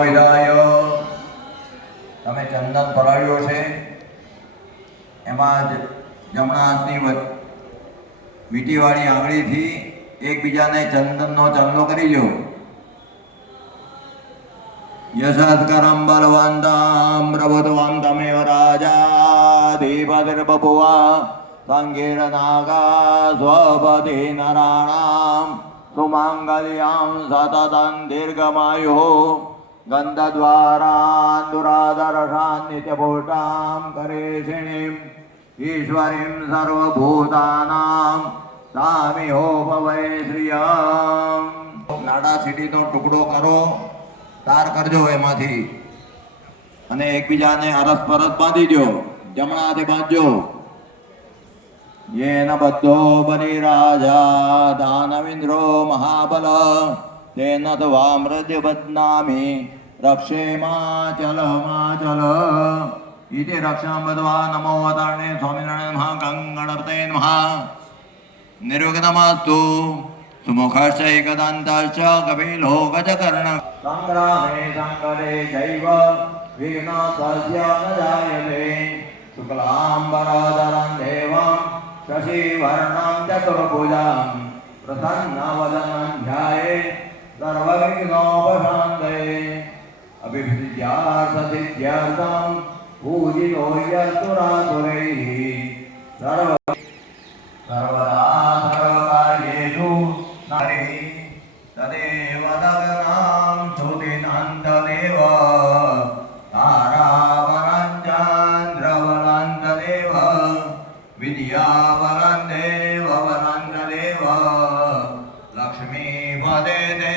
વિદાય તમે ચંદન પલાળ્યો છે એમાં જમણા હાથની વીંટીવાળી આંગળીથી એકબીજાને ચંદનનો ચંદલો કરી લો. યશસ્કરમ બલવંતમ પ્રભુત્વમ તમેવ રાજાધિપતિર્બભુવા સંગીર્નાગા સ્વપતિ નરાણામ સુમાંગલ્યામ સતતં દીર્ઘમાયુઃ ગંધદ્વારાન દુરાદર્શાન નિત્યભૂષામ કરેશિણીમ ઈશ્વરીમ સર્વભૂતાનામ સામિહો ભવે શ્રિયમ. નાડા સીટીનો ટુકડો કરો, તાર કરજો એમાંથી અને એકબીજાને અરસ પરસ બાંધી દો. જમણા હાથે બાંધજો. येन बद्धो बलिराजा दानविन्द्रो महाबल तेन त्वामृत्य बध्नामि रक्षेमाचल माचल इति रक्षां बद्ध्वा नमो अवतारणे स्वामिनारायण नमः गणपते नमः. निर्विघ्नमस्तु. सुमुखश्च एकदन्तश्च कपिलो गजकर्ण संग्रामे संकटे चैव विघ्नस्य न जायते. शुक्लाम्बरधरं देवं शशिवर्णं चतुर्भुजं प्रसन्नवदनं ध्यायेत् सर्वविघ्नोपशान्तये. अभिवृद्ध्यार्थसिद्ध्यर्थं पूजितो यस्तुरासुरैः सर्वदा सर्वकार्येषु नरिः तदेव नगरां श्रुतिनन्ददेव तारावनं चन्द्रवनं तदेव विद्यावनं देववनं तदेव लक्ष्मीपदे ते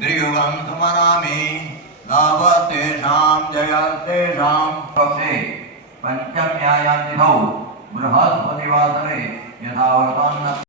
द्रियुगं स्मरामि लाभतेषां जयतेषां पक्षे पञ्चम्यायां तिथौ बृहस्पतिवासरे यथावृत्तं